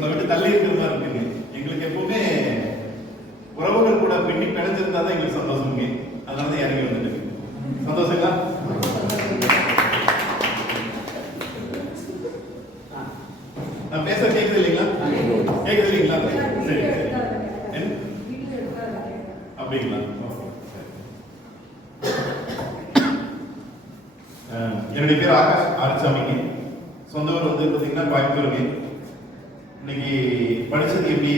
உங்களை விட்டு தள்ளி இருக்கிற மாதிரி இருக்குங்க. எங்களுக்கு எப்பவுமே உறவுகள் கூட பின்னி பிணைஞ்சிருந்தா தான் எங்களுக்கு சந்தோஷம்ங்க. அதனால தான் இறங்கி வந்துட்டு சந்தோஷங்களா? நான் பேச கேக்குது இல்லைங்களா? கேக்குது இல்லைங்களா? சரி சரி. அப்படிங்களா? என்னுடைய பேர் ஆகாஷ் ஆரிச்சாமிங்க. சொந்த ஊர் வந்து பார்த்தீங்கன்னா கோயம்புத்தூருங்க. இன்னைக்கு படிச்சது எப்படி?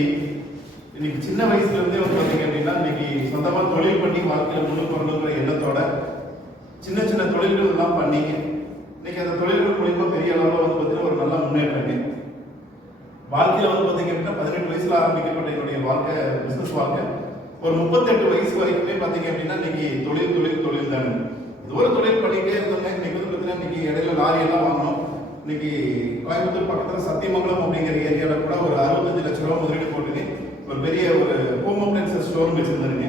இன்னைக்கு சின்ன வயசுல இருந்தே வந்து பார்த்தீங்க அப்படின்னா இன்னைக்கு சொந்தமாக தொழில் பண்ணி வாழ்க்கையில் முன்னுக்கு வரணுங்கிற எண்ணத்தோட சின்ன சின்ன தொழில்கள் எல்லாம் பண்ணிங்க. இன்னைக்கு அந்த தொழில்கள் மூலியமா பெரிய அளவில் வந்து பார்த்தீங்கன்னா ஒரு நல்ல முன்னேற்றங்க. வாழ்க்கையில் வந்து பார்த்தீங்க அப்படின்னா 18 வயசுல ஆரம்பிக்கப்பட்ட என்னுடைய வாழ்க்கை, பிசினஸ் வாழ்க்கை ஒரு 38 வயசு வரைக்குமே பார்த்தீங்க அப்படின்னா இன்னைக்கு தொழில் தொழில் தொழில் தானே. இது ஒரு தொழில் பண்ணிட்டே இருந்தோங்க. இன்னைக்கு வந்து பார்த்தீங்கன்னா இன்னைக்கு இடையில லாரி எல்லாம் வாங்கணும். இன்னைக்கு கோயம்புத்தூர் பக்கத்தில் சத்தியமங்கலம் அப்படிங்கிற ஏரியாவில் கூட ஒரு 65 லட்ச ரூபா முதலீடு போட்டுங்க ஒரு பெரிய ஒரு ஹோம் அப்ளையன்சஸ் ஸ்டோர் வச்சிருந்தாருங்க.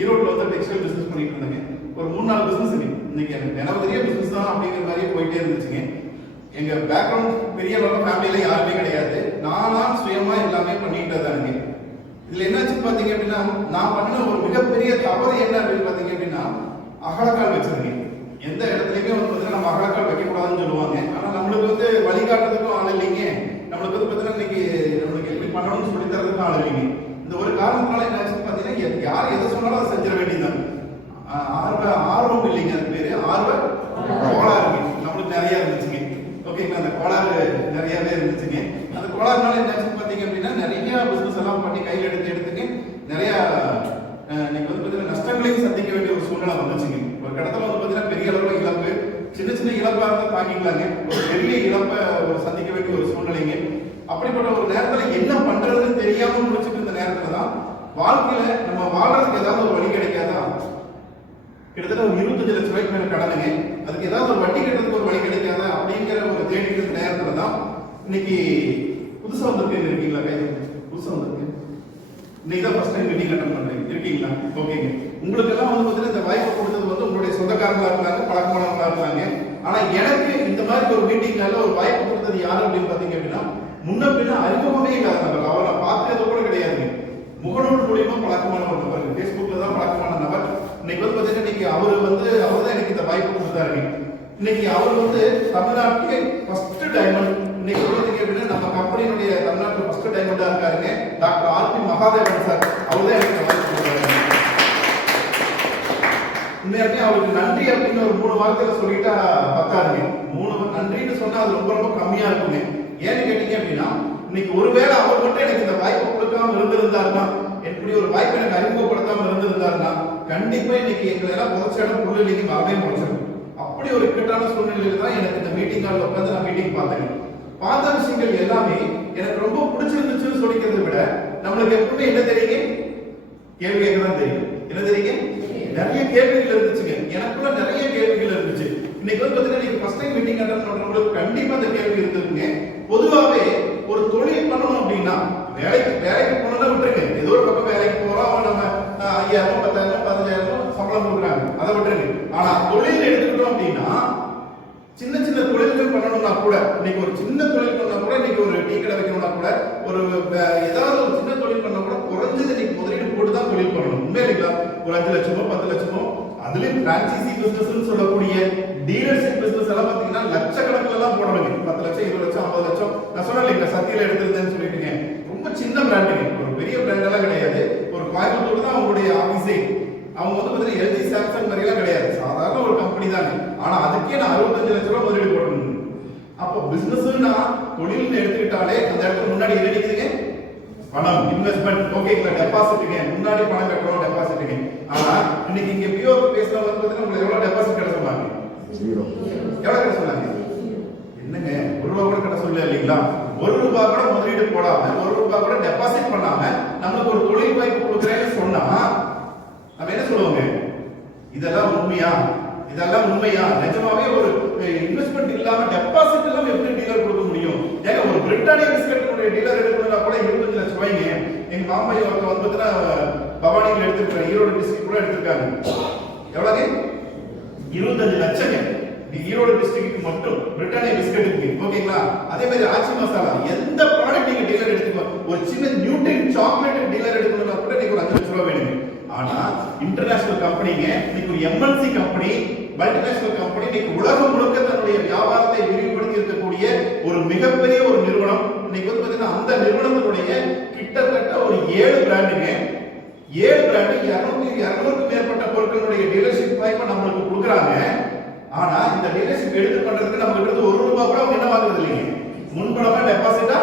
ஈரோட்டில் வந்து டெக்ஸ்டைல் பிசினஸ் பண்ணிட்டு இருந்தாங்க. ஒரு 3-4 பிசினஸ் இன்னைக்கு எனக்கு நிலவரிய பிசினஸ் தான் அப்படிங்கிற மாதிரியே போயிட்டே இருந்துச்சுங்க. எங்க பேக்ரவுண்ட் பெரிய அளவு ஃபேமிலியில யாருமே கிடையாது. நானா சுயமா எல்லாமே பண்ணிட்டு தானுங்க. இதுல என்னாச்சு பாத்தீங்க அப்படின்னா நான் பண்ணின ஒரு மிகப்பெரிய தவறு என்ன அப்படின்னு பாத்தீங்க அப்படின்னா அகலக்கால் வச்சிருக்கேன். எந்த இடத்துலயுமே வந்து பார்த்தீங்கன்னா நம்ம அகலக்கால் வைக்கக்கூடாதுன்னு சொல்லுவாங்க. ஆனா நம்மளுக்கு வந்து வழிகாட்டுறதுக்கும் ஆள் இல்லைங்க. நம்மளுக்கு வந்து பார்த்தீங்கன்னா இன்னைக்கு நம்மளுக்கு எப்படி பண்ணணும்னு சொல்லி தரதுக்கும் ஆள் இல்லைங்க. இந்த ஒரு காரணத்தினால என்ன ஆச்சுன்னு பார்த்தீங்கன்னா யார் எதை சொன்னாலும் அதை செஞ்சிட வேண்டியதுதான். ஆர்வம் இல்லைங்க, அது பேரு ஆர்வ கோளாறு. நம்மளுக்கு நிறைய இருந்துச்சுங்க. ஓகேங்களா? அந்த கோளாறு நிறையவே இருந்துச்சுங்க. அந்த கோளாறுனால என்ன ஆச்சுன்னு பார்த்தீங்க அப்படின்னா நிறைய பிசினஸ் எல்லாம் பண்ணி கையில் எடுத்துங்க நிறைய இன்னைக்கு வந்து பார்த்தீங்கன்னா நஷ்டங்களையும் சந்திக்க வேண்டிய ஒரு சூழ்நிலை வந்துச்சுங்க. ஒரு கடத்துல வந்து பார்த்தீங்கன்னா பெரிய அளவில் இழப்பு, சின்ன சின்ன இழப்பாக இருந்தால் தாங்கிக்கலாங்க. ஒரு பெரிய இழப்பை ஒரு சந்திக்க வேண்டிய ஒரு சூழ்நிலைங்க. அப்படிப்பட்ட ஒரு நேரத்தில் என்ன பண்றதுன்னு தெரியாம முடிச்சுட்டு இருந்த நேரத்துல தான் வாழ்க்கையில நம்ம வாழ்றதுக்கு ஏதாவது ஒரு வழி கிடைக்காதா? கிட்டத்தட்ட ஒரு 25 லட்ச ரூபாய்க்கு மேல கடனுங்க. அதுக்கு ஏதாவது ஒரு வட்டி கட்டுறதுக்கு ஒரு வழி கிடைக்காதா அப்படிங்கிற ஒரு தேடிட்டு இருந்த நேரத்துல தான் இன்னைக்கு புதுசா வந்திருக்கேன். இருக்கீங்களா? கை புதுசா வந்திருக்கு. இன்னைக்கு தான் ஃபர்ஸ்ட் டைம் மீட்டிங் அட்டெண்ட் பண்றீங்க. இருக்கீங்களா? ஓகேங்க. உங்களுக்கு எல்லாம் வந்து பார்த்தீங்கன்னா இந்த வாய்ப்பு கொடுத்தது வந்து உங்களுடைய சொந்தக்காரங்களா இருந்தாங்க, பழக்கமானவங்களா இருந்தாங்க. ஆனா எனக்கு இந்த மாதிரி ஒரு மீட்டிங்னால ஒரு வாய்ப்பு கொடுத்தது யாரு அப்படின்னு பாத்தீங்க அப்படின்னா முன்ன பின்ன அறிமுகமே இல்லாத நபர். அவரை பார்த்தது கூட கிடையாதுங்க. முகநூல் மூலியமா பழக்கமான ஒரு நபர், பேஸ்புக்ல தான் பழக்கமான நபர். இன்னைக்கு வந்து பாத்தீங்கன்னா இன்னைக்கு அவர் தான் எனக்கு இந்த வாய்ப்பு கொடுத்தாருங்க. இன்னைக்கு அவர் வந்து தமிழ்நாட்டுக்கு ஃபர்ஸ்ட் டைமண்ட். இன்னைக்கு பாத்தீங்க அப்படின்னா நம்ம கம்பெனியுடைய தமிழ்நாட்டுல ஃபர்ஸ்ட் டைமண்டா இருக்காருங்க டாக்டர் ஆர்பி மகாதேவன் சார். அவர் தான் எனக்கு வாய்ப்பு கொடுத்தாரு. உண்மையாலுமே அவருக்கு நன்றி அப்படின்னு ஒரு 3 வார்த்தையில சொல்லிட்டா பத்தாதுங்க. 3 நன்றின்னு சொன்னா அது ரொம்ப ரொம்ப கம்மியா இருக்குங்க. ஏன்னு கேட்டீங்க அப்படின்னா இன்னைக்கு ஒருவேளை அவர் மட்டும் எனக்கு இந்த வாய்ப்பு கொடுக்காம இருந்திருந்தாருன்னா, எப்படி ஒரு வாய்ப்பு எனக்கு அறிமுகப்படுத்தாம இருந்திருந்தாருன்னா கண்டிப்பா இன்னைக்கு எங்களை எல்லாம் புதைச்ச இடம் புல்லு இல்லைங்க வரவே முடிச்சிடும். அப்படி ஒரு இக்கட்டான சூழ்நிலையில தான் எனக்கு இந்த மீட்டிங் ஹாலில் உட்காந்து நான் மீட்டிங் பார்த்தேன். பார்த்த விஷயங்கள் எல்லாமே எனக்கு ரொம்ப பிடிச்சிருந்துச்சுன்னு சொல்லிக்கிறத விட நம்மளுக்கு எப்பவுமே என்ன தெரியுங்க, கேள்வி கேட்கதான் தெரியும். என்ன தெரியுங்க, நிறைய கேள்விகள் இருந்துச்சுங்க. எனக்குள்ள நிறைய கேள்விகள் இருந்துச்சு. இன்னைக்கு வந்து பாத்தீங்கன்னா நீங்க ஃபர்ஸ்ட் டைம் மீட்டிங் அட்டெண்ட் பண்றவங்களுக்கு கண்டிப்பா அந்த கேள்வி இருந்துருக்குங்க. பொதுவாவே ஒரு தொழில் பண்ணணும் அப்படின்னா வேலைக்கு போனா விட்டுருங்க. ஏதோ ஒரு பக்கம் வேலைக்கு போறோம், நம்ம 5000 10,000 15,000 சம்பளம் கொடுக்குறாங்க, அதை விட்டுருங்க. ஆனா தொழில் எடுத்துக்கிட்டோம் அப்படின்னா சின்ன சின்ன தொழில்கள் பண்ணணும்னா கூட, இன்னைக்கு ஒரு சின்ன தொழில் பண்ணா கூட, இன்னைக்கு ஒரு டீ கடை வைக்கணும்னா கூட, ஒரு ஏதாவது ஒரு சின்ன தொழில் பண்ணா கூட குறைஞ்சது இன்னைக்கு முதலீடு போட்டு தான் தொழில் பண்ணணும். உண்மை இல்லைங்களா? ஒரு 5 லட்சமோ 10 லட்சமோ, அதுலயும் பிரான்சைசி பிசினஸ் சொல்லக்கூடிய டீலர்ஷிப் பிசினஸ் எல்லாம் பாத்தீங்கன்னா லட்சக்கணக்கில் எல்லாம் போடணுங்க. 10 லட்சம் 20 லட்சம் 50 லட்சம். நான் சொன்னேன் இல்லைங்களா, சத்தியில எடுத்திருந்தேன்னு சொல்லிட்டுங்க. ரொம்ப சின்ன பிராண்டுங்க, ஒரு பெரிய பிராண்ட் எல்லாம் கிடையாது. ஒரு கோயம்புத்தூர் தான் அவங்களுடைய ஆபீஸே. அவங்க வந்து பாத்தீங்கன்னா எல்ஜி சாம்சங் மாதிரி எல்லாம் கிடையாது, சாதாரண ஒரு கம்பெனி தாங்க. ஆனா அதுக்கே நான் 65 லட்சம் ரூபாய் முதலீடு போடணும். அப்போ பிசினஸ்னா தொழில்னு எடுத்துக்கிட்டாலே அந்த இடத்துல முன்னாடி என்ன நிக்குதுங்க, பணம், இன்வெஸ்ட்மெண்ட். ஓகேங்களா? டெபாசிட்டுங்க, முன்னாடி பணம் கட்டுறோம், டெபாசிட்டுங்க. ஆனா இன்னைக்கு இங்க பிஓ பேசுறவங்க பாத்தீங்கன்னா உங்களுக்கு எவ்வளவு டெபாசிட் கட்ட சொன்னாங்க? 0. எவ்வளவு கட்ட சொன்னாங்க? என்னங்க, 1 ரூபா கூட கட்ட சொல்லல இல்லைங்களா? 1 ரூபா கூட முதலீடு போடாம, 1 ரூபா கூட டெபாசிட் பண்ணாம நமக்கு ஒரு தொழில் வாய்ப்பு கொடுக்குறேன்னு சொன்னா நம்ம என்ன சொல்லுவாங்க? இதெல்லாம் உண்மையா? இதெல்லாம் உண்மையா? நிஜமாவே ஒரு இன்வெஸ்ட்மெண்ட் இல்லாம டெபாசிட் இல்லாம எப்படி டீலர் கொடுக்க முடியும்? ஏங்க, ஒரு பிரிட்டானியா பிஸ்கட் டீலர் எடுக்கணும்னா கூட 25 லட்சம் ரூபாய்ங்க. எங்க மாமா ஒருத்தர் வந்து பார்த்தீங்கன்னா பவானியில் எடுத்திருக்காரு, ஈரோடு டிஸ்ட்ரிக்ட் கூட எடுத்திருக்காங்க. எவ்வளவு? 25 லட்சங்க. ஈரோடு டிஸ்ட்ரிக்ட் மட்டும் பிரிட்டானியா பிஸ்கட் இருக்கு. ஓகேங்களா? அதே மாதிரி ஆச்சி மசாலா, எந்த ப்ராடக்ட் நீங்க டீலர் எடுத்து எம்என்சி கம்பெனி, மல்டிநேஷனல் கம்பெனி இன்னைக்கு உலகம் முழுக்க தன்னுடைய வியாபாரத்தை விரிவுபடுத்தி இருக்கக்கூடிய ஒரு மிகப்பெரிய ஒரு நிறுவனம். இன்னைக்கு வந்து பாத்தீங்கன்னா அந்த நிறுவனத்தினுடைய கிட்டத்தட்ட ஒரு 7 பிராண்டுங்க, 7 பிராண்டு 200க்கும் மேற்பட்ட பொருட்களுடைய டீலர்ஷிப் வாய்ப்பை நம்மளுக்கு கொடுக்குறாங்க. ஆனா இந்த டீலர்ஷிப் எடுத்து பண்றதுக்கு நம்ம கிட்ட இருந்து 1 ரூபாய் கூட அவங்க என்ன வாங்குறது இல்லைங்க, முன்பணமா டெபாசிட்டா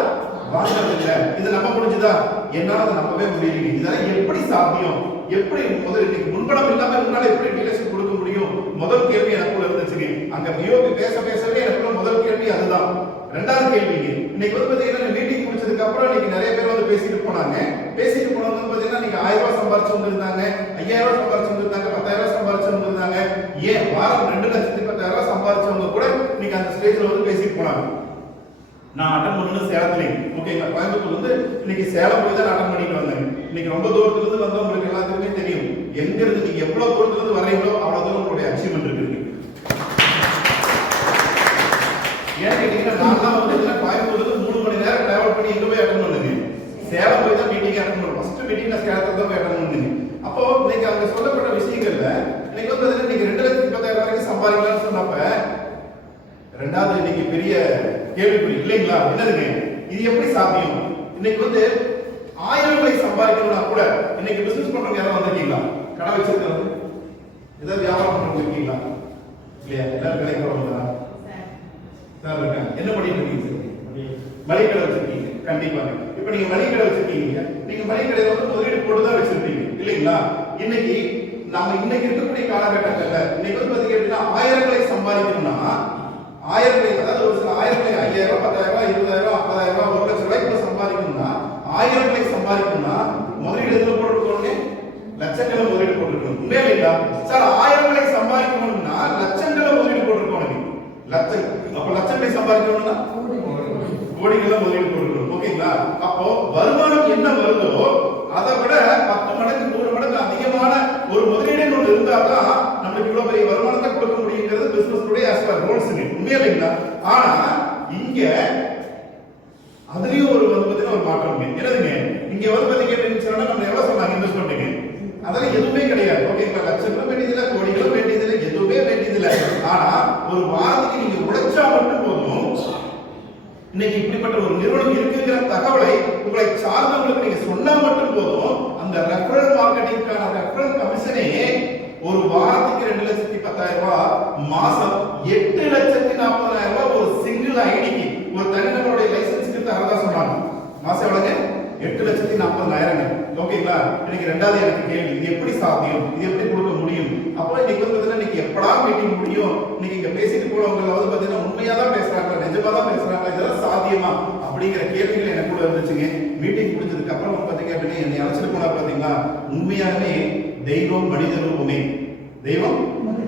வாங்குறது இல்ல. இது நம்ப முடிஞ்சுதா? என்னால அதை நம்பவே முடியல. இதெல்லாம் எப்படி சாத்தியம்? எப்படி முதல்ல இன்னைக்கு முன்பணம் இல்லாம உங்களால எப்படி டீலர்ஷிப் கொடுக்க முடியும்? முதல் கேள்வி எனக்குள்ள இருந்துச்சுங்க. அங்க பிஓபி பேசவே எனக்குள்ள முதல் கேள்வி அதுதான். ரெண்டாவது கேள்விங்க, இன்னைக்கு வந்து பாத்தீங்கன்னா மீட்டிங் முடிச்சதுக்கு அப்புறம் இன்னைக்கு நிறைய பேர் வந்து பேசிட்டு போனாங்க. பேசிட்டு போனவங்க வந்து பாத்தீங்கன்னா நீங்க 1000 ரூபாய் சம்பாரிச்சு வந்திருந்தாங்க, 5000 ரூபாய் சம்பாரிச்சு வந்திருந்தாங்க, 10000 ரூபாய் சம்பாரிச்சு வந்திருந்தாங்க, ஏன் வாரம் 2,10,000 ரூபாய் சம்பாரிச்சவங்க கூட இன்னைக்கு அந்த ஸ்டேஜ்ல வந்து பேசிட்டு போனாங்க. நான் அட்டன் பண்ணது சேலத்துல. ஓகேங்களா, கோயம்புத்தூர்ல இருந்து இன்னைக்கு சேலம் போய் தான் அட்டன் பண்ணிட்டு வந்தேன். இன்னைக்கு ரொம்ப தூரத்துல இருந்து வந்தவங்களுக்கு எல்லாத்துக்குமே தெரியும், எங்க இருந்து நீங்க எவ்வளவு தூரத்துல இருந்து வர்றீங்களோ அவ்வளவு தூரம் உங்களுடைய அச்சீவ்மெண்ட் இருக்கு. ஏன் கேட்டீங்கன்னா நான் தான் வந்து கோயம்புத்தூர்ல இருந்து 3 மணி நேரம் டிராவல் பண்ணி எங்க போய் அட்டன் பண்ணுங்க, சேலம் போய் தான் மீட்டிங் அட்டன் பண்ணுவோம். ஃபர்ஸ்ட் மீட்டிங் நான் சேலத்துல தான் போய் அட்டன் பண்ணுங்க. அப்போ இன்னைக்கு அங்க சொல்லப்பட்ட விஷயங்கள்ல இன்னைக்கு வந்து இன்னைக்கு 2,10,000 வரைக்கும் சம்பாதிக்கலாம்னு சொன்னப்ப ரெண்டாவது இன்னைக்கு பெரிய கேள்விக்குறி இல்லைங்களா? என்னதுங்க இது எப்படி சாத்தியம்? இன்னைக்கு வந்து 1000 ரூபாய் சம்பாதிக்கணும்னா கூட இன்னைக்கு பிசினஸ் பண்றவங்க யாரும் வந்திருக்கீங்களா? கடை வச்சிருக்கிறவங்க ஏதாவது வியாபாரம் பண்றவங்க இருக்கீங்களா? இல்லையா? எல்லாரும் கடைக்கு வரவங்களா? சார் இருக்காங்க. என்ன பண்ணிட்டு இருக்கீங்க? மளிகை கடை வச்சிருக்கீங்க. கண்டிப்பாங்க. இப்ப நீங்க மளிகை கடை வச்சிருக்கீங்க, நீங்க மளிகை கடையில வந்து முதலீடு போட்டு தான் வச்சிருப்பீங்க இல்லைங்களா? இன்னைக்கு நம்ம இன்னைக்கு இருக்கக்கூடிய காலகட்டங்கள்ல இன்னைக்கு வந்து பாத்தீங்க அப்படின்னா 1000 ரூபாய் சம்பாதிக்கணும்னா 1000 ரூபாய், அதாவது ஒரு சில 1000 ரூபாய், 5000 ரூபாய், 10,000 ரூபாய், 20,000 ரூபாய், 50,000 ரூபாய், 1 லட்சம் ரூபாய்க்கு சம்பாதிக்கணும்னா 1000 ரூபாய் சம்பாதிக்கணும்னா முதலீடு எதுல போட்டுருக்கோங்க? லட்சங்கள முதலீடு போட்டுருக்கணும். உண்மையா இல்லையா? சார் 1000 ரூபாய் சம்பாதிக்கணும்னா லட்சங்கள முதலீடு போட்டுருக்கோம். லட்சம், அப்ப லட்சம் ரூபாய் சம்பாதிக்கணும்னா கோடிகள முதலீடு போட்டுருக்கணும். ஓகேங்களா? அப்போ வருமானம் என்ன வருதோ அதை விட 10 மடங்கு 100 மடங்கு அதிகமான ஒரு முதலீடு ஒன்று இருந்தாதான் நமக்கு இவ்வளவு பெரிய வருமானத்தை கொடுக்க முடியுங்கிறது பிசினஸ் உடைய as per rules. உண்மையா இல்லைங்களா? ஆனா இங்க அதுலயும் ஒரு வந்து பாத்தீங்கன்னா ஒரு மாற்றம் என்னதுங்க, இங்க வந்து பாத்தீங்கன்னா நம்ம எவ்வளவு சொன்னாங்க இன்வெஸ்ட்மெண்ட்டுங்க, அதெல்லாம் எதுவுமே கிடையாது. ஓகேங்களா? லட்சங்களும் வேண்டியதில்லை, கோடிகளும் வேண்டியதில்லை, எதுவுமே வேண்டியதில்லை. ஆனா ஒரு வாரத்துக்கு நீங்க உழைச்சா மட்டும் போதும். இன்னைக்கு இப்படிப்பட்ட ஒரு நிறுவனம் இருக்குங்கிற தகவலை உங்களை சார்ந்தவங்களுக்கு நீங்க சொன்னா மட்டும் போதும். அந்த ரெஃபரல் மார்க்கெட்டிங்கான ரெஃபரல் கமிஷனே ஒரு வாரத்துக்கு 2,10,000 ரூபாய், மாசம் 8,40,000 ரூபாய் ஒரு சிங்கிள் ஐடிக்கு ஒரு தனிநபருடைய லைசன்ஸ்க்கு தரதா சொன்னாங்க. மாசம் எவ்வளவுங்க? 8,40,000. ஓகேங்களா? இன்னைக்கு ரெண்டாவது எனக்கு கேள்வி, இது எப்படி சாத்தியம்? இது எப்படி கொடுக்க முடியும்? அப்போ இன்னைக்கு வந்து பாத்தீங்கன்னா இன்னைக்கு எப்படா மீட்டிங் முடியும்? இன்னைக்கு இங்க பேசிட்டு போறவங்க வந்து பாத்தீங்கன்னா உண்மையா தான் பேசுறாங்க, நிஜமா தான் பேசுறாங்க, இதெல்லாம் சாத்தியமா அப்படிங்கிற கேள்விகள் எனக்குள்ள இருந்துச்சுங்க. மீட்டிங் முடிஞ்சதுக்கு அப்புறம் பாத்தீங்க அப்படின்னா என்னை அழைச்சிட்டு போனா பாத்தீங்களா, உண்மையாகவே தெய்வம் மனித ரூபமே, தெய்வம்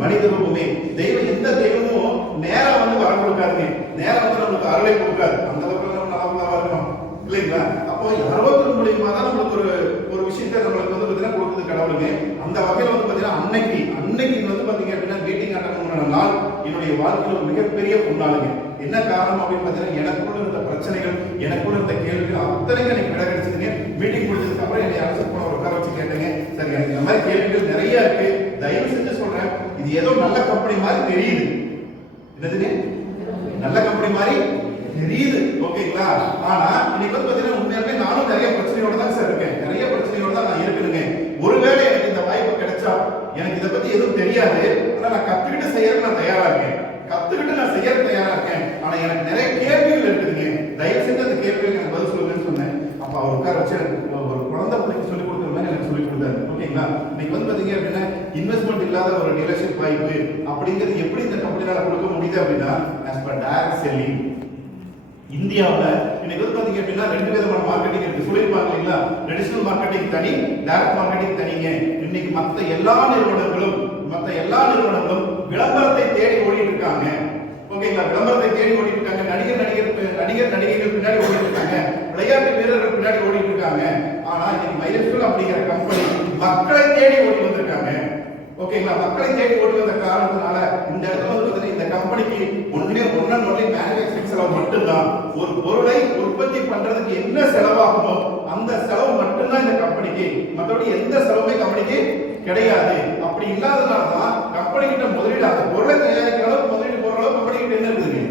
மனித ரூபமே. தெய்வம் எந்த தெய்வமும் நேரா வந்து வர கொடுக்காதுங்க, நேரா வந்து நம்மளுக்கு அருளை கொடுக்காது. அந்த அளவுக்கு நம்ம நல்லா இருக்கணும் இல்லைங்களா? அப்போ யாரோ மூலியமா தான் நம்மளுக்கு ஒரு விஷயத்தை நம்மளுக்கு வந்து பாத்தீங்கன்னா கொடுக்குது கடவுளுங்க. அந்த வகையில வந்து பாத்தீங்கன்னா அன்னைக்கு வந்து பாத்தீங்க அப்படின்னா மீட்டிங் அட்டன் பண்ண நாள் என்னுடைய வாழ்க்கையில ஒரு மிகப்பெரிய பொன்னாளுங்க. என்ன காரணம் அப்படின்னு பாத்தீங்கன்னா எனக்குள்ள இருந்த பிரச்சனைகள், எனக்குள்ள இருந்த கேள்விகள் அத்தனைக்கும் எனக்கு விட கிடைச்சதுங்க. மீட்டிங் முடிச்சதுக்கு அப்புறம் என்னை அழைச்சிட்டு போன உட்கார வச்சு கேட்டேங்க, சரி எனக்கு இந்த மாதிரி கேள்விகள் நிறைய இருக்கு, தயவு செஞ்சு சொல்றேன், இது ஏதோ நல்ல கம்பெனி மாதிரி தெரியுது. என்னதுங்க? நல்ல கம்பெனி மாதிரி தெரியுது. ஓகேங்களா? ஆனா இன்னைக்கு வந்து பாத்தீங்கன்னா உண்மையாலுமே நானும் நிறைய பிரச்சனையோட தான் சார் இருக்கேன், நிறைய பிரச்சனையோட தான் நான் இருக்கேனுங்க. ஒருவேளை எனக்கு இந்த வாய்ப்பு கிடைச்சா, எனக்கு இதை பத்தி எதுவும் தெரியாது, ஆனா நான் கத்துக்கிட்டு செய்யறதுக்கு நான் தயாரா இருக்கேன், கத்துக்கிட்டு நான் செய்யறது தயாரா இருக்கேன். ஆனா எனக்கு நிறைய கேள்விகள் இருக்குதுங்க, தயவு செஞ்சு அந்த கேள்விகளுக்கு எனக்கு பதில் சொல்லுங்கன்னு சொன்னேன். அப்ப அவர் உட்கார வச்சு ஒரு குழந்தை பிள்ளைக்கு சொல்லிக் கொடுக்குற மாதிரி எனக்கு சொல்லிக் கொடுத்தாரு. ஓகேங்களா? இன்னைக்கு வந்து பாத்தீங்க அப்படின்னா இன்வெஸ்ட்மெண்ட் இல்லாத ஒரு டீலர்ஷிப் வாய்ப்பு அப்படிங்கிறது எப்படி இந்த கம்பெனியால கொடுக்க முடியுது அப்படின்னா as per direct selling. இந்தியாவில் இன்னைக்கு வந்து பாத்தீங்க அப்படின்னா 2 விதமான மார்க்கெட்டிங் இருக்கு. சொல்லிருப்பாங்க இல்லைங்களா, ட்ரெடிஷனல் மார்க்கெட்டிங் தனி, டைரக்ட் மார்க்கெட்டிங் தனிங்க. இன்னைக்கு மற்ற எல்லா நிறுவனங்களும் விளம்பரத்தை தேடி ஓடிட்டு இருக்காங்க. ஓகேங்களா? விளம்பரத்தை தேடி ஓடிட்டு இருக்காங்க. நடிகர்கள் பின்னாடி ஓடிட்டு இருக்காங்க, விளையாட்டு வீரர்கள் பின்னாடி ஓடிட்டு இருக்காங்க. ஆனா இன்னைக்கு மைலஸ்டோன் அப்படிங்கிற கம்பெனி மக்களை தேடி ஓடி வந்திருக்காங்க. ஓகேங்களா? மக்களை தேடி ஓடி வந்த காரணத்தினால இந்த இடத்துல வந்து இந்த கம்பெனிக்கு ஒன்லி மேனுஃபேக்சரிங் செலவு மட்டும்தான். ஒரு பொருளை உற்பத்தி பண்றதுக்கு என்ன செலவாகுமோ அந்த செலவு மட்டும்தான் இந்த கம்பெனிக்கு, மற்றபடி எந்த செலவுமே கம்பெனிக்கு கிடையாது. அப்ப அப்படி இல்லாதனாலதான் கம்பெனி கிட்ட முதலீடு அந்த பொருளை தயாரிக்கிற அளவுக்கு முதலீடு போற அளவுக்கு கம்பெனி கிட்ட என்ன இருக்குதுங்க,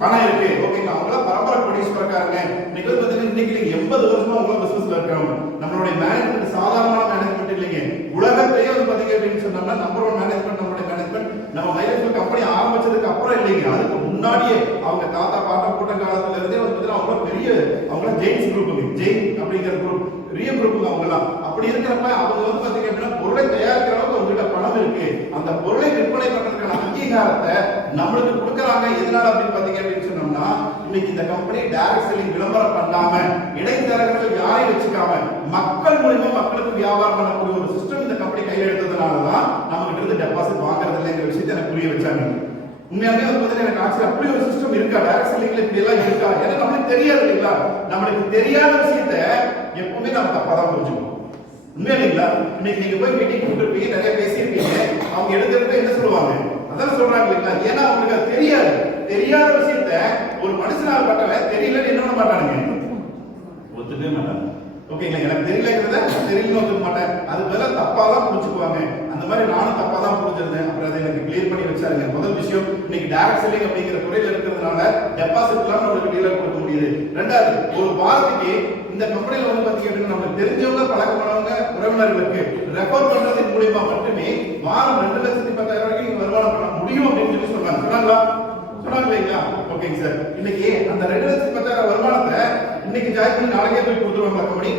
பணம் இருக்கு. ஓகேங்களா, அவங்களாம் பரம்பரை கோடீஸ்வரக்காரங்க. இன்னைக்கு வந்து பாத்தீங்கன்னா இன்னைக்கு நீங்க 80 வருஷமா உங்கள பிசினஸ்ல இருக்கிறவங்க. நம்மளுடைய மேனேஜ்மெண்ட் சாதாரணமான மேனேஜ்மெண்ட் இல்லைங்க. உலகத்திலேயே வந்து பாத்தீங்க அப்படின்னு சொன்னோம்னா நம்பர் 1 மேனேஜ்மெண்ட் நம்மளுடைய மேனேஜ்மெண்ட். நம்ம மைலேஜ் கம்பெனி ஆரம்பிச்சதுக்கு அப்புறம் இல்லைங்க, அதுக்கு முன்னாடியே அவங்க தாத்தா பாட்டம் போட்ட காலத்துல இருந்தே வந்து பாத்தீங்கன்னா அவங்க பெரிய அவங்க ஜெயின்ஸ் குரூப், ஜெயின் அப்படிங்கிற குரூப் பெரிய குரூப் அவங்கலாம். அப்படி இருக்கிறப்ப அவங்க வந்து பாத்தீங்க அப்படின்னா பொருளை தயாரிக்கிற அளவுக்கு அவங்ககிட்ட பணம் இருக்கு. அந்த பொருளை விற்பனை பண்றதுக்கான அங்கீகாரத்தை நம்மளுக்கு கொடுக்கறாங்க. எதனால அப்படின்னு பாத்தீங்க அப்படின்னு சொன்னோம்னா, இன்னைக்கு இந்த கம்பெனி டைரக்ட் செல்லிங் விளம்பரம் பண்ணாம, இடைத்தரகர்கள் யாரையும் வச்சுக்காம மக்கள் மூலமா மக்களுக்கு வியாபாரம் பண்ணக்கூடிய ஒரு சிஸ்டம் இந்த கம்பெனி கையில் எடுத்ததுனாலதான் நம்ம கிட்ட இருந்து டெபாசிட் வாங்குறது இல்லைங்கிற விஷயத்தை எனக்கு புரிய வச்சாங்க. உண்மையாவே வந்து பாத்தீங்கன்னா எனக்கு ஆச்சரியம், அப்படி ஒரு சிஸ்டம் இருக்கா, டைரக்ட் செல்லிங்ல இப்படி எல்லாம் இருக்கா? ஏன்னா நம்மளுக்கு தெரியாது இல்லைங்களா. நம்மளுக்கு தெரியாத விஷயத்த எப்பவுமே நம்ம தப்பா தான் புரிஞ்சுக்கணும். உண்மையா இல்லைங்களா? இன்னைக்கு நீங்க போய் மீட்டிங் கொடுத்துருப்பீங்க, நிறைய பேசியிருப்பீங்க, அவங்க எடுக்கிறப்ப என்ன சொல்லுவாங்க, அதான் சொல்றாங்க இல்லைங்களா. ஏன்னா அவங்களுக்கு அது தெரியாது. தெரியாத விஷயத்த ஒரு மனுஷனாக பட்டவன் தெரியலன்னு என்ன பண்ண மாட்டானுங்க, ஒத்துக்கவே மாட்டாங்க. ஓகேங்களா, எனக்கு தெரியலங்கிறத தெரியலன்னு ஒத்துக்க மாட்டேன், அது பதிலா தப்பா தான் புரிஞ்சுக்குவாங்க. அந்த மாதிரி நானும் தப்பா தான் புரிஞ்சிருந்தேன். அப்புறம் அதை எனக்கு கிளியர் பண்ணி வச்சாருங்க. முதல் விஷயம், இன்னைக்கு டைரக்ட் செல்லிங் அப்படிங்கிற துறையில இருக்கிறதுனால டெபாசிட் எல்லாம் நம்மளுக்கு டீலர் கொடுக்க முடியுது. ரெண்டாவது, ஒரு வாரத்துக்கு இந்த கம்பெனில வந்து பாத்தீங்க அப்படின்னா நமக்கு தெரிஞ்சவங்க, பழக்கமானவங்க, உறவினர்களுக்கு ரெஃபர் பண்றதன் மூலமா மட்டுமே வாரம் 2,10,000 வரைக்கும் நீங்க வருமானம் பண்ண முடியும் அப்படின்னு சொல்லி சொன்னாங்க. சொன்னாங்களா? சொன்னாங்க இல்லைங்களா? ஓகேங்க சார். இன்னைக்கு அந்த 2,10,000 வருமானத்தை இன்னைக்கு ஜாயின் பண்ணி நாளைக்கே போய் கொடுத்துருவாங்களா கம்பெனி?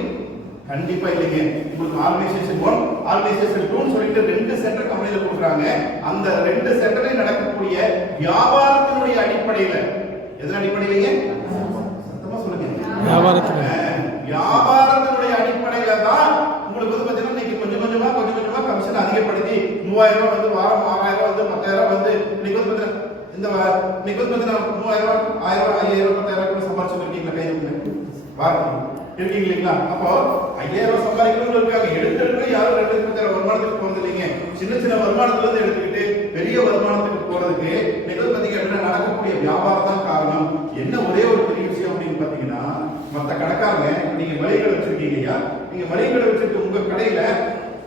கண்டிப்பா இல்லைங்க. உங்களுக்கு ஆர்கனைசேஷன் 1, ஆர்கனைசேஷன் 2 சொல்லிட்டு 2 சென்டர் கம்பெனில கொடுக்குறாங்க. அந்த 2 சென்டரில் நடக்கக்கூடிய வியாபாரத்தினுடைய அடிப்படையில, எதன் அடிப்படையிலங்க? சத்தமா சொல்லுங்க. வியாபாரத்தினுடைய அடிப்படையில தான் உங்களுக்கு வந்து பாத்தீங்கன்னா இன்னைக்கு கொஞ்சம் கொஞ்சமா கமிஷன் அதிகப்படுத்தி 3000 ரூபாய் வந்து வாரம் 6000 வந்து 10,000 வந்து இன்னைக்கு வந்து பாத்தீங்கன்னா இந்த இன்னைக்கு வந்து பாத்தீங்கன்னா 3000 1000 5000 10,000 சம்பாதிச்சு இருக்கீங்களா? கையில வாரம் இருக்கீங்க இல்லைங்களா? அப்போ 5000 சம்பாதிக்கணும்னு இருக்காங்க. எடுத்துட்டு யாரும் 2,10,000 வருமானத்துக்கு போறது இல்லைங்க. சின்ன வருமானத்துல இருந்து எடுத்துக்கிட்டு பெரிய வருமானத்துக்கு போறதுக்கு இன்னைக்கு வந்து பாத்தீங்க அப்படின்னா நடக்கக்கூடிய வியாபாரம் தான் காரணம். என்ன ஒரே ஒரு பெரிய விஷயம் அப்படின்னு பாத்தீங்கன்னா, மற்ற கடைக்காரங்க, நீங்க மளிகை கடை வச்சிருக்கீங்க இல்லையா, நீங்க மளிகை கடை வச்சுட்டு உங்க கடையில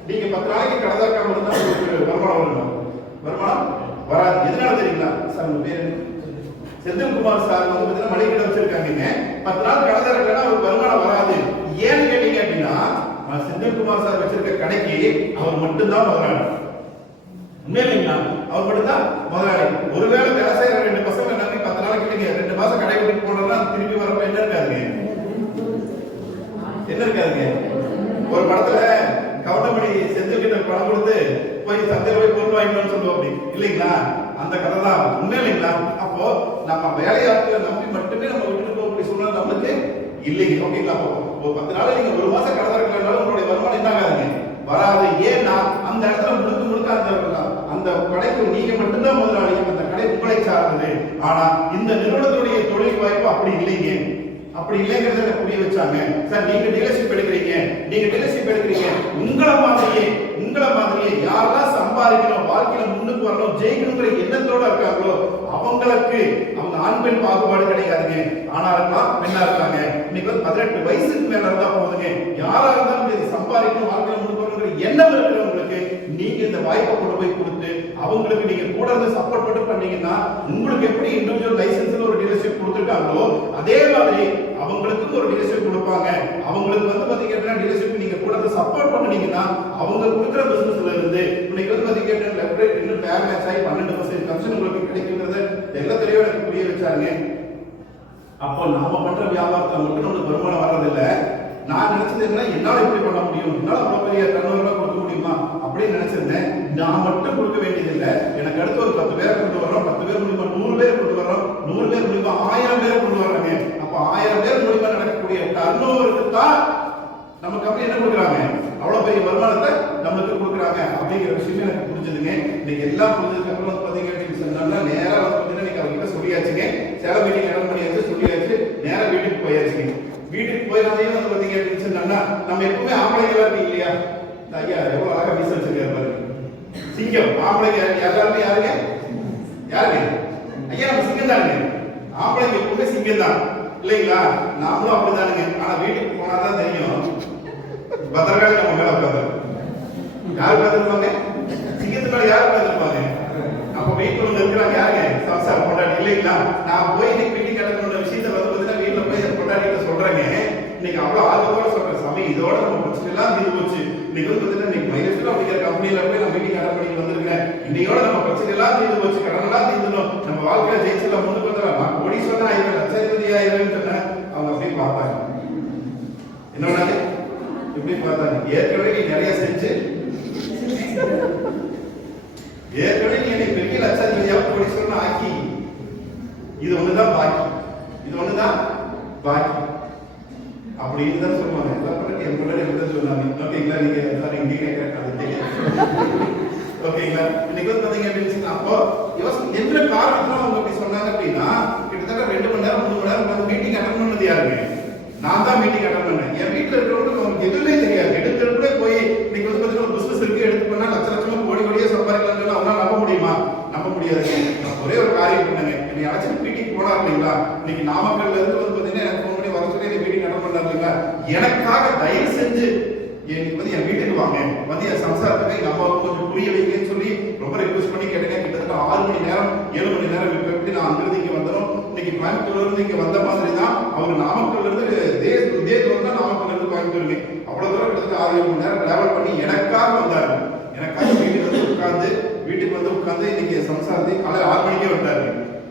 நீங்க 10 நாளைக்கு கடைக்காரங்க மட்டும் தான் உங்களுக்கு வருமானம் வரணும். வருமானம் வராது. எதனால தெரியுங்களா சார்? உங்க பேரு செந்தில்குமார் சார் வந்து பாத்தீங்கன்னா மளிகை கடை வச்சிருக்காங்க. 10 நாள் கடைக்காரங்கன்னா அவருக்கு வருமானம் வராது. ஏன்னு கேட்டீங்க அப்படின்னா, செந்தில்குமார் சார் வச்சிருக்க கடைக்கு அவர் மட்டும்தான் முதலாளி. உண்மையில்லைங்களா? அவர் மட்டும்தான் முதலாளி. ஒருவேளை வேலை செய்யற 2 பசங்க நம்பி 10 நாளைக்கு நீங்க 2 மாசம் கடை விட்டு போனோம்னா திருப்பி வரப்ப என்ன இருக்காதுங்க? என்ன இருக்காதுங்க? ஒரு படத்துல கவுண்டமணி செந்தில்கிட்ட பணம் கொடுத்து போய் சந்தையில போய் பொருள் வாங்கிட்டு சொல்லுவோம் இல்லைங்களா? அந்த கதை தான். உண்மை இல்லைங்களா? அப்போ நம்ம வேலையாட்களை நம்பி மட்டுமே நம்ம விட்டுட்டு போகக்கூடிய சூழ்நிலை நம்மளுக்கு இல்லைங்க. ஓகேங்களா? அப்போ 10 நாள் நீங்க 1 மாசம் கடை திறக்கலனாலும் உங்களுடைய வருமானம் என்ன ஆகாதுங்க? வராது. ஏன்னா அந்த இடத்துல முழுக்க அந்த கடைக்கு நீங்க மட்டும்தான் முதலாளி. அந்த கடை உங்களை சார்ந்தது. ஆனா இந்த நிறுவனத்துடைய தொழில் வாய்ப்பு அப்படி இல்லைங்க. அப்படி இல்லைங்கிறத புரிய வச்சாங்க. சார் நீங்க டீலர்ஷிப் எடுக்கிறீங்க, உங்களை மாதிரியே யாரெல்லாம் சம்பாதிக்கணும், வாழ்க்கையில முன்னுக்கு வரணும், ஜெயிக்கணுங்கிற எண்ணத்தோட இருக்காங்களோ அவங்களுக்கு அவங்க ஆண் பெண் பாகுபாடு கிடையாதுங்க. ஆனா இருக்கலாம், பெண்ணா இருக்காங்க. இன்னைக்கு வந்து 18 வயசுக்கு மேல இருந்தா போதுங்க. யாரா இருந்தாலும் சம்பாதிக்கணும், வாழ்க்கையில முன்னுக்கு வரணுங்கிற எண்ணம் இருக்கிறவங்களுக்கு நீங்க இந்த வாய்ப்பை கொண்டு போய் கொடுத்து அவங்களுக்கு நீங்க கூட இருந்து சப்போர்ட் மட்டும் பண்ணீங்கன்னா, உங்களுக்கு எப்படி இண்டிவிஜுவல் லைசன்ஸ்ல ஒரு டீலர்ஷிப் கொடுத்துருக்காங்களோ அதே மாதிரி அவங்களுக்கு ஒரு டீலர்ஷிப் கொடுப்பாங்க. அவங்களுக்கு வந்து பாத்தீங்க அப்படின்னா டீலர்ஷிப் நீங்க கூட இருந்து சப்போர்ட் பண்ணீங்கன்னா அவங்க கொடுக்குற பிசினஸ்ல இருந்து இன்னைக்கு வந்து பாத்தீங்க அப்படின்னா லெஃப்ட் ரைட் இன்னும் பேர் மேட்ச் ஆகி 12% கமிஷன் உங்களுக்கு கிடைக்குங்கிறத எல்லா தெளிவா எனக்கு புரிய வச்சாங்க. அப்போ நாம பண்ற வியாபாரத்தை மட்டும் நமக்கு வருமானம் வர்றதில்லை. நான் நினைச்சது என்ன, என்னால இப்படி பண்ண முடியும், என்னால அவ்வளவு பெரிய டர்னோவர் கொடுக்க முடியுமா அப்படின்னு நினைச்சிருந்தேன். நான் மட்டும் கொடுக்க வேண்டியதில்லை, எனக்கு அடுத்து ஒரு 10 பேரை கொண்டு வரோம், 10 பேர் மூலியமா 100 பேரை கொண்டு வரோம், 100 பேர் மூலியமா 1000 பேரை கொண்டு வர்றாங்க. அப்ப 1000 பேர் மூலியமா நடக்கக்கூடிய டர்னோவருக்கு தான் நம்ம கம்பெனி என்ன கொடுக்குறாங்க, அவ்வளவு பெரிய வருமானத்தை நம்மளுக்கு கொடுக்குறாங்க அப்படிங்கிற விஷயமே எனக்கு புரிஞ்சதுங்க. இன்னைக்கு எல்லாம் புரிஞ்சதுக்கு அப்புறம் வந்து பாத்தீங்க அப்படின்னு சொன்னா நேரா வந்து பாத்தீங்கன்னா இன்னைக்கு அவங்க கிட்ட சொல்லியாச்சுங்க. சேலை மீட்டிங் அட்டன் பண்ணியாச்சு, சொல்லியாச்சு, நேரா வீட்டுக்கு போயாச்சுங்க. வீட்டுக்கு போயிடாதே வந்து பாத்தீங்க அப்படின்னு சொன்னா நம்ம எப்பவுமே ஆம்பளைங்களா இருக்கு இல்லையா? ஐயா எவ்வளவு அழகா வீச வச்சிருக்காரு பாருங்க. சிங்கம் ஆம்பளைங்க எல்லாருமே யாருங்க? ஐயா நம்ம சிங்கம் தானுங்க. ஆம்பளைங்க எப்பவுமே சிங்கம் தான் இல்லைங்களா? நாமளும் அப்படிதானுங்க. ஆனா வீட்டுக்கு போனாதான் தெரியும் பத்திரகாளி நம்ம மேல உட்காந்து யாரு உட்காந்துருப்பாங்க? நான் போய் இன்னைக்கு மீட்டிங் அட்டெண்ட் பண்ண விஷயத்தை வந்து பார்த்தீங்கன்னா வீட்டில் போய் கொண்டாடிட்டு சொல்றேங்க. இன்னைக்கு அவ்வளோ ஆர்வத்தோட சொல்றேன், சாமி இதோட நம்ம பிரச்சனை எல்லாம் தீர்வு போச்சு. இன்னைக்கு வந்து பார்த்தீங்கன்னா இன்னைக்கு மைனஸ்ல அப்படிங்கிற கம்பெனியில போய் நான் மீட்டிங் அட்டெண்ட் பண்ணி வந்திருக்கேன். இன்னையோட நம்ம பிரச்சனை எல்லாம் தீர்வு போச்சு, கடன் எல்லாம் தீர்ந்துடும், நம்ம வாழ்க்கையில ஜெயிச்சலாம், முன்னுக்கு வந்துடலாம். நான் கோடி சொன்னா 1000 லட்சாதிபதி ஆயிரம் சொன்னேன். அவங்க அப்படியே பார்த்தாங்க, என்னோட இப்படி பார்த்தாங்க. ஏற்கனவே நீ நிறைய செஞ்சு, ஏற்கனவே நீ என்னை பெரிய லட்சாதிபதியாக கோடி சொன்ன ஆக்கி, இது ஒண்ணுதான் பாக்கி, இது ஒண்ணுதான் பாக்கி அப்படின்னு தான் சொல்லுவாங்க. எல்லாம் பண்ணி என் முன்னாடி எப்படி சொன்னாங்க. ஓகேங்களா? நீங்க சார் இங்கே கேட்கறேன், ஓகேங்களா? இன்னைக்கு வந்து பாத்தீங்க அப்படின்னு அப்போ எந்த காரணத்துல அவங்க அப்படி சொன்னாங்க அப்படின்னா, கிட்டத்தட்ட 2 மணி நேரம் 3 மணி நேரம் மீட்டிங் அட்டன் பண்ணது யாருங்க? நான் தான் மீட்டிங் அட்டன் பண்ணேன். என் வீட்டுல இருக்கிறவங்களுக்கு அவங்களுக்கு எதுவுமே தெரியாது. எடுக்கிறப்பே போய் இன்னைக்கு வந்து பாத்தீங்கன்னா ஒரு பிசினஸ் இருக்கு, எடுத்து பண்ணா லட்சமா கோடி கோடியே சம்பாதிக்கலாம், அவங்களால நம்ப முடியுமா? நம்ப முடியாது. நான் ஒரே ஒரு காரியம் பண்ணேங்க, என்னை அழைச்சி மீட்டிங் போனா இல்லைங்களா, இன்னைக்கு நாமக்கல்ல இருந்து வந்து பாத்தீங்கன்னா எனக்கு ஃபோன் பண்ணி வர சொல்லி இந்த மீட்டிங் அட்டன் பண்ணாரு இல்லைங்களா, எனக்காக தயவு செஞ்சு எனக்கு வந்து என் வீட்டுக்கு வாங்க, வந்து என் சம்சாரத்துக்கு எங்க அம்மாவுக்கு கொஞ்சம் புரிய வைக்கன்னு சொல்லி ரொம்ப ரிக்வெஸ்ட் பண்ணி கேட்டேங்க. கிட்டத்தட்ட 6 மணி நேரம் 7 மணி நேரம் விட்டு நான் அங்கிருந்து இங்க வந்துடும். இன்னைக்கு கோயம்புத்தூர்ல இருந்து இங்க வந்த மாதிரி தான் அவர் நாமக்கல்ல இருந்து இதே தூரம் தான் நாமக்கல்ல இருந்து கோயம்புத்தூருக்கு அவ்வளவு தூரம் கிட்டத்தட்ட 6-7 மணி நேரம் டிராவல் பண்ணி எனக்காக வந்தாரு. எனக்காக வீட்டுக்கு வந்து உட்கார்ந்து இன்னைக்கு சம்சாரத்தை காலையில 6 மணிக்கே வந்துட்டாரு.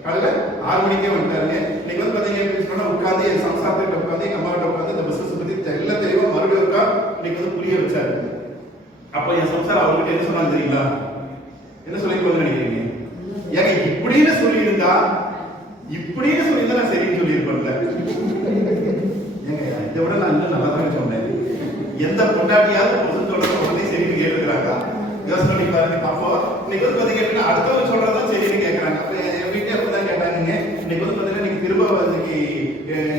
காலையில 6 மணிக்கே வந்துட்டாருங்க. இன்னைக்கு வந்து பாத்தீங்கன்னா உட்கார்ந்து என் சம்சாரத்தை உட்காந்து எங்க அம்மா கிட்ட உட்காந்து இந்த பிசினஸ் பத்தி எல்லாம் தெளிவா மறுபடியும் இருக்கா இன்னைக்கு வந்து புரிய வச்சாரு. அப்ப என் சம்சாரம் அவர்கிட்ட என்ன சொன்னாங்க தெரியுங்களா? என்ன சொல்லிருப்பாங்க நினைக்கிறீங்க? ஏங்க இப்படின்னு சொல்லியிருந்தா நான் சரின்னு சொல்லியிருப்பேன்ல. ஏங்க இதை விட நான் இன்னும் நல்லா தான் சொன்னேன். எந்த பொண்டாட்டியாவது புருஷனோட உடனே சரின்னு கேட்டுக்கிறாங்க? யோசனை பண்ணி பாருங்க. அப்போ இன்னைக்கு வந்து பாத்தீங்கன்னா அடுத்தவங்க சொல்றதான் சரின்னு கேட்கறாங்க. அப்ப என் வீட்டை அப்படிதான் கேட்டாங்க. இன்னைக்கு வந்து பாத்தீங்கன்னா இன்னைக்கு திரும்ப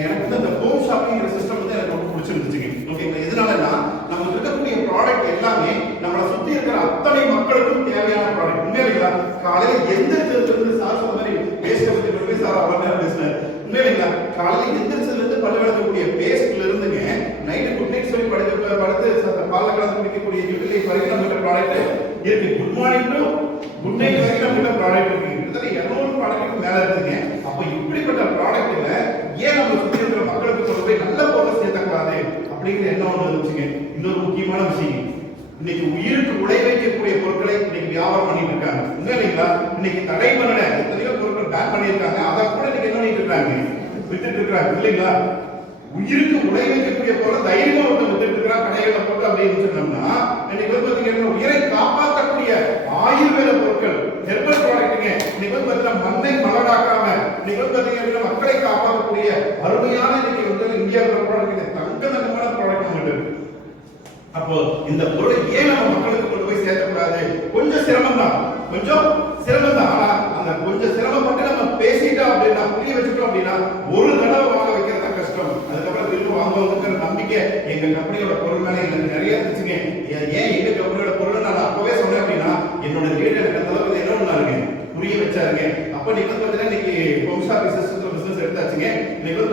எனக்கு வந்து அந்த ஹோம் ஷாப்பிங்கிற சிஸ்டம் வந்து எனக்கு ரொம்ப பிடிச்சிருந்துச்சுங்க. ஓகேங்களா? எதனாலன்னா நமக்கு இருக்கக்கூடிய ப்ராடக்ட் எல்லாமே நம்மளை சுத்தி இருக்கிற அத்தனை மக்களுக்கும் தேவையான ப்ராடக்ட். உண்மையில காலையில எந்திரிச்சதுல இருந்து சார் சொன்ன மாதிரி பேஸ்ட் பத்தி போய் சார் அவ்வளவு நேரம் பேசினார். உண்மையில காலையில எந்திரிச்சதுல இருந்து பல்லு விளக்கக்கூடிய பேஸ்ட்ல இருந்துங்க நைட்டு குட் நைட் சொல்லி படுத்து பால்ல கலந்து குடிக்கக்கூடிய பரிகரம் ப்ராடக்ட் இருக்கு. Good morning to good night வரைக்கும் ப்ராடக்ட் இருக்கு. கிட்டத்தட்ட 200 ப்ராடக்ட் மேல இருக்குங்க. அப்ப இப்படிப்பட்ட ப்ராடக்ட்ல ஏன் நம்ம சுத்தி இருக்கிற மக்களுக்கு கொண்டு போய் நல்ல பொருள் சேர்த்தக்கூடாது அப்படிங்கிற எண்ணம் ஒன்று இருந்துச்சுங்க. இன்னொரு முக்கியமான விஷயம், இன்னைக்கு உயிருக்கு உழை வைக்கக்கூடிய பொருட்களை இன்னைக்கு வியாபாரம் பண்ணிட்டு இருக்காங்க. உண்மையில இன்னைக்கு தடை பண்ணல எத்தனையோ பொருட்கள் பேன் பண்ணியிருக்காங்க, அதை கூட இன்னைக்கு என்ன பண்ணிட்டு இருக்காங்க? வித்துட்டு இருக்கிறாங்க இல்லைங்களா? உயிருக்கு உழை வைக்கக்கூடிய பொருள் தைரியமா ஒருத்தர் வித்துட்டு இருக்கிறா கடைகளை போட்டு அப்படின்னு சொன்னோம்னா, இன்னைக்கு வந்து பாத்தீங்கன்னா உயிரை காப்பாற்றக்கூடிய ஆயுர்வேத பொருட்கள் ஹெர்பல் ப்ராடக்ட்டுங்க இன்னைக்கு வந்து பாத்தீங்கன்னா மண்ணை மலடாக்காம இன்னைக்கு வந்து பாத்தீங்கன்னா மக்களை காப்பாற்றக்கூடிய அருமையான இன்னைக்கு வந்து இந்தியாவில் ப்ராடக்ட் தங்கமான ப்ராடக்ட் நம்மகிட்ட. அப்போ இந்த பொருளை ஏன் நம்ம மக்களுக்கு கொண்டு போய் சேர்க்கக்கூடாது? கொஞ்சம் சிரமம் தான். ஆனா அந்த கொஞ்சம் சிரமப்பட்டு நம்ம பேசிட்டோம் அப்படின்னா, புரிய வச்சுட்டோம் அப்படின்னா, ஒரு தடவை வாங்க வைக்கிறதா கஷ்டம். அதுக்கப்புறம் திரும்ப வாங்குவதுங்கிற நம்பிக்கை எங்க கம்பெனியோட பொருள் மேல எனக்கு நிறைய இருந்துச்சுங்க. ஏன் எங்க கம்பெனியோட பொருள் நான் அப்பவே சொன்னேன் அப்படின்னா, என்னோட லீடர் எனக்கு அந்த அளவுக்கு என்ன பண்ணாருங்க, புரிய வச்சாருங்க. அப்ப நீங்க வந்து பாத்தீங்கன்னா இன்னைக்கு ஹோம் ஷாப் பிசினஸ் எடுத்தாச்சுங்க. இன்னைக்கு வந்து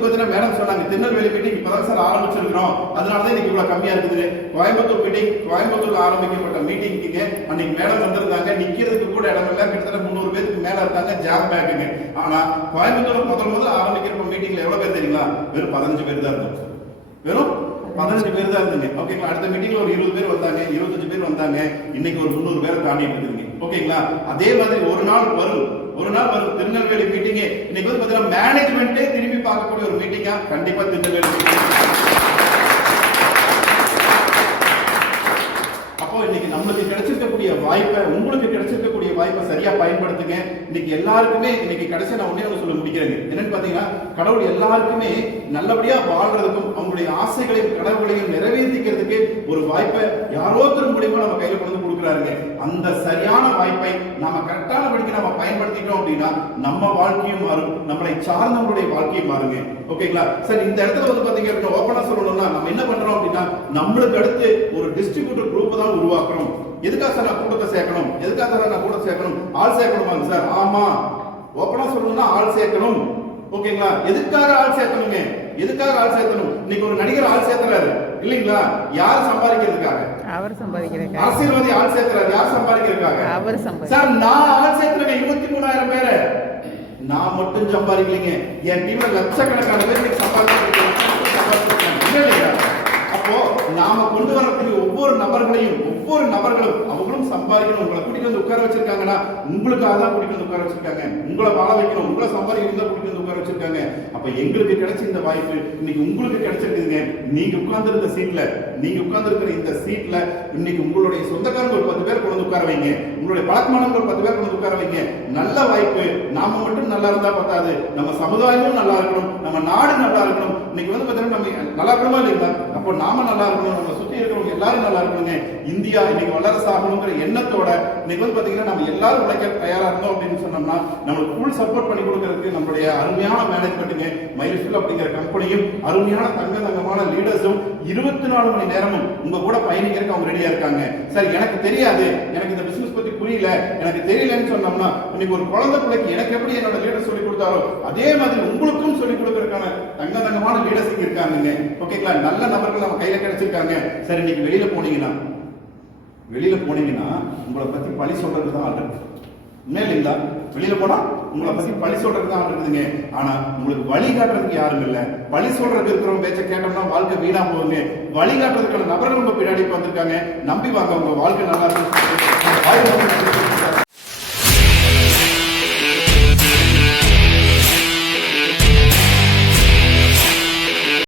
பாத்தீங்கன்னா மேடம் சொன்னாங்க திருநெல்வேலி மீட்டிங் இப்பதான் சார் ஆரம்பிச்சிருக்கிறோம், அதனாலதான் இன்னைக்கு இவ்வளவு கம்மியா இருக்குது. கோயம்புத்தூர்ல ஆரம்பிக்கப்பட்ட மீட்டிங்க்கு அன்னைக்கு மேடம் வந்திருந்தாங்க. நிக்கிறதுக்கு கூட இடம் இல்ல, கிட்டத்தட்ட 300 பேருக்கு மேல இருக்காங்க ஜாப் பேக்குங்க. ஆனா கோயம்புத்தூர்ல முதல்ல ஆரம்பிக்கிறப்ப மீட்டிங்ல எவ்வளவு பேர் தெரியுங்களா? வெறும் 15 பேர் தான் இருந்தாங்க. வெறும் 15 பேர் தான் இருந்தாங்க. ஓகேங்களா? அடுத்த மீட்டிங்ல ஒரு 20 பேர் வந்தாங்க, 25 பேர் வந்தாங்க. இன்னைக்கு ஒரு 300 பேரை தாண்டிட்டு இருக்குதுங்க. ஓகேங்களா? அதே மாதிரி ஒரு நாள் வரும் திருநெல்வேலி மீட்டிங். இன்னைக்கு வந்து பாத்தீங்கன்னா மேனேஜ்மெண்ட்டே திரும்பி பார்க்கக்கூடிய ஒரு மீட்டிங்கா கண்டிப்பா திருநெல்வேலி அப்போ இன்னைக்கு நம்மளுக்கு கிடைச்சிருக்கக்கூடிய வாய்ப்பை, உங்களுக்கு கிடைச்சிருக்கக்கூடிய வாய்ப்பை சரியா பயன்படுத்துங்க. இன்னைக்கு எல்லாருக்குமே இன்னைக்கு கடைசியா நான் ஒண்ணே சொல்ல முடிக்கிறேங்க. என்னன்னு பாத்தீங்கன்னா, கடவுள் எல்லாருக்குமே நல்லபடியா வாழ்றதுக்கும் அவங்களுடைய ஆசைகளையும் கடவுளையும் நிறைவேற்றிக்கிறதுக்கு ஒரு வாய்ப்பை யாரோ ஒருத்தர் மூலியமா நம்ம கையில கொண்டு கொடுக்குறாருங்க. அந்த சரியான வாய்ப்பை நாம கரெக்டான படிக்க நம்ம பயன்படுத்திட்டோம் அப்படின்னா நம்ம வாழ்க்கையும் மாறும், நம்மளை சார்ந்தவங்களுடைய வாழ்க்கையும் மாறுங்க. ஓகேங்களா? சரி, இந்த இடத்துல வந்து பாத்தீங்க அப்படின்னா ஓப்பனா சொல்லணும்னா நம்ம என்ன பண்றோம் அப்படின்னா, நம்மளுக்கு அடுத்து ஒரு டிஸ்ட்ரிபியூட்டர் குரூப் தான் உருவாக்குறோம். எதுக்காக சார் நான் கூட்டத்தை சேர்க்கணும்? ஆள் சேர்க்கணுமாங்க சார்? ஆமா, ஓப்பனா சொல்லணும்னா ஆள் சேர்க்கணும். ஓகேங்களா? எதுக்காக ஆள் சேர்க்கணுங்க? இன்னைக்கு ஒரு நடிகர் ஆள் சேர்க்கிறாரு இல்லீங்களா? யார் சம்பாதிக்கிறதுக்காக? அவர் சம்பாதிக்கிறார். அரசியல்வாதி ஆள் சேர்க்கிறார், யார் சம்பாதிக்கிறதுக்காக? அவர் சம்பாதிக்கிறார். சார் நான் ஆள் சேர்க்கிறேன் 23,000 பேரை. நான் மட்டும் சம்பாதிக்கலைங்க, என் டீம்ல லட்சக்கணக்கான பேர் இன்னைக்கு சம்பாதிச்சிருக்காங்க. அப்போ நாம கொண்டு வரக்கூடிய ஒவ்வொரு நபர்களும் அவங்களும் சம்பாதிக்கணும். உங்களை கூட்டிட்டு வந்து உட்கார வச்சிருக்காங்கன்னா உங்களுக்காக தான் கூட்டிட்டு வந்து உட்கார வச்சிருக்காங்க. உங்களை வாழ வைக்கணும், உங்களை சம்பாதிக்கணும் தான் கூட்டிட்டு வந்து உட்கார வச்சிருக்காங்க. அப்ப எங்களுக்கு கிடைச்ச இந்த வாய்ப்பு இன்னைக்கு உங்களுக்கு கிடைச்சிருக்குதுங்க. நீங்க உட்கார்ந்துருந்த சீட்ல, நீங்க உட்கார்ந்துருக்கிற இந்த சீட்ல இன்னைக்கு உங்களுடைய சொந்தக்காரங்க ஒரு 10 பேர் கொண்டு வந்து உட்கார வைங்க, உங்களுடைய பழக்கமானவங்க ஒரு 10 பேர் கொண்டு வந்து உட்கார வைங்க. நல்ல வாய்ப்பு. நாம மட்டும் நல்லா இருந்தா பத்தாது, நம்ம சமுதாயமும் நல்லா இருக்கணும், நம்ம நாடு நல்லா இருக்கணும். இன்னைக்கு வந்து பாத்தீங்கன்னா நம்ம நல்லா இருக்கணுமா இல்லைங்களா? அப்போ நாம நல்லா இருக்கணும், நம்ம சுத்தி இருக்கிறவங்க எல்லாரும் நல்லா இருக்கணுங்க. இந்தியா இன்னைக்கு வல்லரசு ஆகணுங்கிற எண்ணத்தோட இன்னைக்கு வந்து பாத்தீங்கன்னா நம்ம எல்லாரும் உழைக்க தயாரா இருந்தோம் அப்படின்னு சொன்னோம்னா நம்மளுக்கு ஃபுல் சப்போர்ட் பண்ணி கொடுக்கறதுக்கு நம்மளுடைய அருமையான மேனேஜ்மெண்ட்டுங்க, மைல்ஃபில் அப்படிங்கிற கம்பெனியும் அருமையான தங்கமான லீடர்ஸும் 24 மணி நேரமும் உங்க கூட பயணிக்கிறதுக்கு அவங்க ரெடியா இருக்காங்க. சரி, எனக்கு தெரியாது, எனக்கு இந்த பிசினஸ் பத்தி புரியல, எனக்கு தெரியலன்னு சொன்னோம்னா இன்னைக்கு ஒரு குழந்தை பிள்ளைக்கு எனக்கு எப்படி என்னோட லீடர் சொல்லி கொடுத்தாரோ அதே மாதிரி உங்களுக்கும் சொல்லி கொடுக்கறதுக்கான தங்கமான லீடர்ஸ் இங்க இருக்காங்க. ஓகேங்களா? நல்ல நபர்கள் நம்ம கையில கிடைச்சிருக்காங்க. சரி, இன்னைக்கு வெளியில போனீங்கன்னா உங்களை பத்தி பழி சொல்றதுக்கு தான் ஆள் இருக்கு. உண்மையா இல்லைங்களா? வெளியில போனா உங்களை பத்தி பழி சொல்றதுக்கு தான் ஆள் இருக்குதுங்க. ஆனா உங்களுக்கு வழிகாட்டுறதுக்கு யாரும் இல்ல. பழி சொல்றதுக்கு இருக்கிறவங்க பேச்ச கேட்டோம்னா வாழ்க்கை வீணா போகுங்க. வழிகாட்டுறதுக்கான நபர்கள் உங்க பின்னாடி வந்திருக்காங்க. நம்பி வாங்க, உங்க வாழ்க்கை நல்லா இருக்கும்.